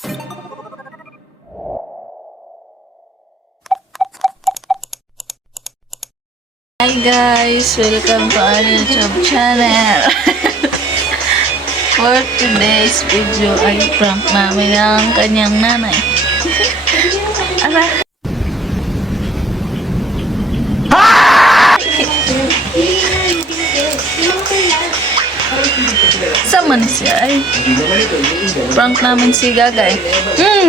Hi guys! Welcome to our YouTube channel. For today's video ay prank namin ang kanyang nanay. Ara! Sama na siya ay. Prank namin si Gagay.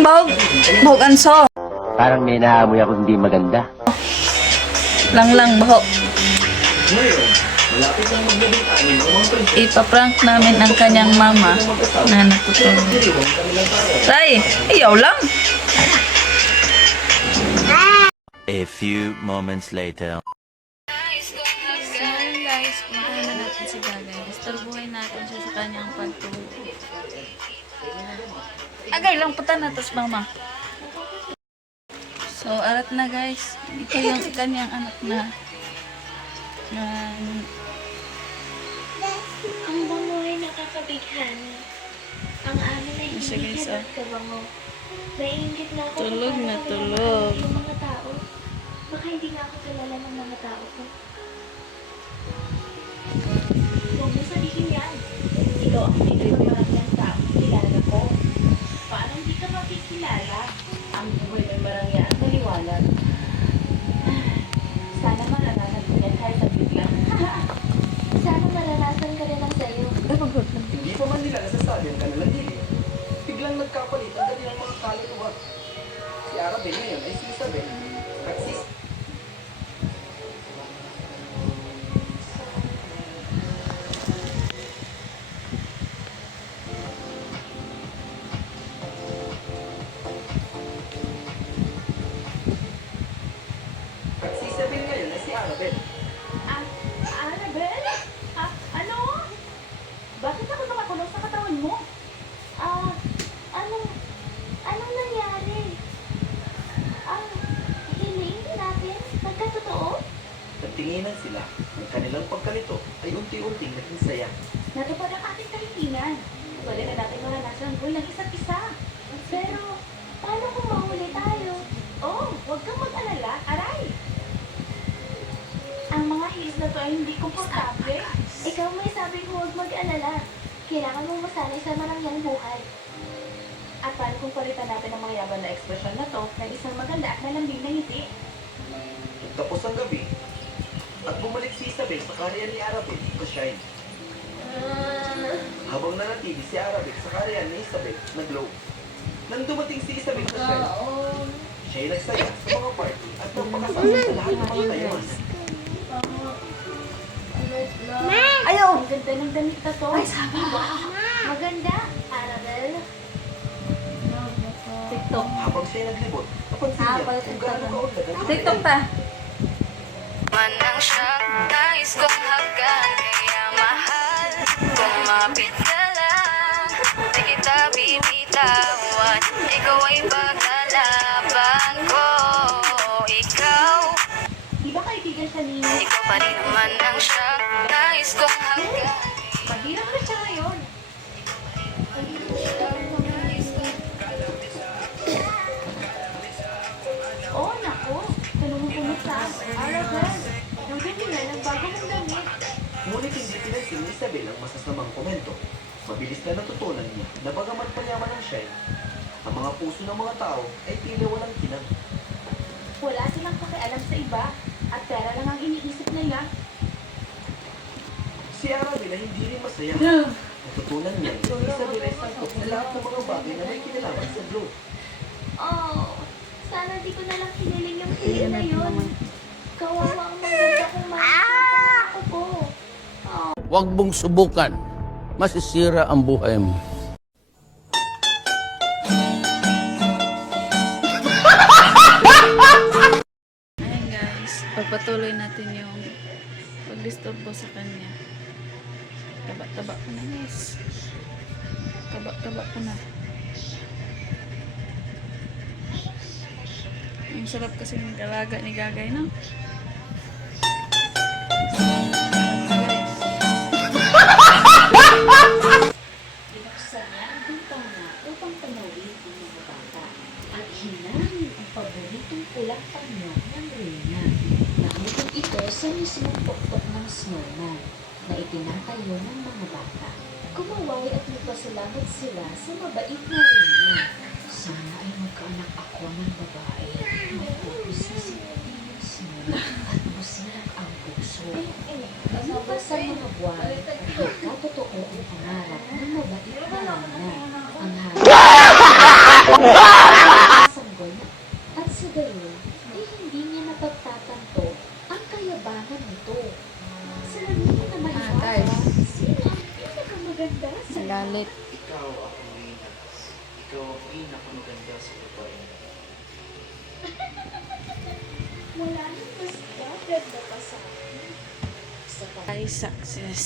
Bahog! Bahog anso! Parang may naamoy ako hindi maganda. Lang bahog. Ipaprank namin ang kanyang mama na natutulog. Tay, iyaw lang. A few moments later. So guys, kumakain na natin si Gagay. Istorbuhin natin siya sa kanyang pagtulog. Agay lang putan na tos mama. So arat na guys. Ito yung kanyang anak na Ang bango ay nakakabighan. Ang amin ay Sige, hindi so. kabango. Naiingit na ako. Tulog kung na paano tulog. Yung mga tao. Baka hindi nga ako kilala ng mga tao ko. Huwag mo sabihin yan. Ikaw ang pinagmamarang tao. Kilala ko. Paano hindi ka makikilala? Ang buhay ng marangya ang maliwanag. Sana maranasan ko yan kahit saglit lang. Sana maranasan ka rin ang sayo. Hindi pa man nila nasasabi ang kanilang hili. Biglang nagkapalit ang kanilang mga kaluluwa. Si Arabel ngayon ay si Isabel. At si... At si Isabel ngayon ay si Arabel. Annabelle? Ano? Bakit ako nakakulong sa katawan mo? Anong nangyari? Ang hiling natin, nagkatotoo? Nagtinginan sila. Ang kanilang pagkalito ay unti-unting naging saya. Natupad ang ating kahilingan. Pwede na natin maranasan ang buhay ng isa't isa. Pero, paano kung mahuli tayo? Oh, huwag kang mag-alala, aray! Ang mga heels na to ay hindi komportable. Ikaw may sabi ko huwag mag-alala. Kailangan mong masanay sa marangyang buhay. At paano kung palitan natin ang mga yaban na ekspresyon na to ng isang maganda at malambing na ngiti? Tapos ang gabi, at bumalik si Isabel sa karyan ni Arabel sa Shine. Habang nanatili si Arabel sa karyan ni Isabel, nag-glow. Nang dumating si Isabel sa Shine, siya ay nagsaya sa mga party at nagpakasama sa lahat ng mga kayaman. Ayaw! Ang ganda ng damit na to. Ay, saba! Maganda, Arabel. TikTok. Habang siya ay naglibot, napansin niya kung gaano kaunlad ang TikTok ta. Man ang siyang nais kong hagkan, kaya mahal kung mapit ka lang, di kita bibitawan. Ikaw ay paglalaban ko. Ikaw pa rin naman ang siyang nais kong hagkan. Mahirap na siya ngayon. Oh, naku. Tanong mo kumusta. Arabel, yung ganyan, nagbago mong damit. Ngunit hindi pinansin ni Isabel ang masasamang komento. Mabilis na natutunan niya na bagaman payaman ang Shine, ang mga puso ng mga tao ay tila walang kinang. Wala silang pakialam sa iba at pera lang ang iniisip nila. Si Arabel ay hindi rin masaya. Natutunan niya na si Isabel ay sangkot sa lahat ng mga bagay na may kinalaman sa glow. Oh, sana di ko na lang hiniling yung hiling na yun. Kawawa ang maganda kong makikita ako po. Huwag mong subukan. Masisira ang buhay mo. Ayan guys, pagpatuloy natin yung pag-disturbo sa kanya. Taba-taba ko na guys. Taba-taba ko na. Ang sarap kasi ng kalaga ni Gagay, no? Binuksan niya ang bintana upang panawin Nilakpan niya ng Reyna. Nakitong ito sa mismong tuktok ng snowman na itinatayo ng mga bata. Kumaway at nagpasalamat sila sa mabait na Reyna. Sana ay magkaanak ako ng babae. Matapos na sinutin ng snowman at businak ang puso. Lumipas ang mga buwan at nagkatotoo ang pangarap ng mabait na Reyna. Ang sanggol at sa gayon, ay hindi niya napagtatanto ang kayabangan nito. Sa lamig na maiwaga, guys. sino ang pinakamaganda sa Galit. Ikaw ako, Reyna. Ikaw ang pinakamaganda sa babae. Wala nang mas gaganda pa sa akin. Sa Ay, success.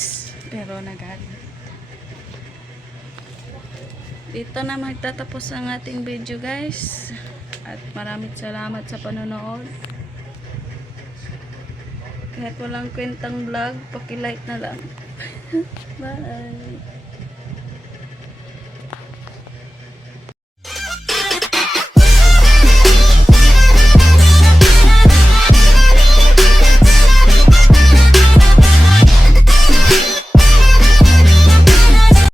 Pero nagalit. Dito na magtatapos ang ating video, guys. At maraming salamat sa panonood. Kahit walang kwentang vlog, paki-like na lang. Bye!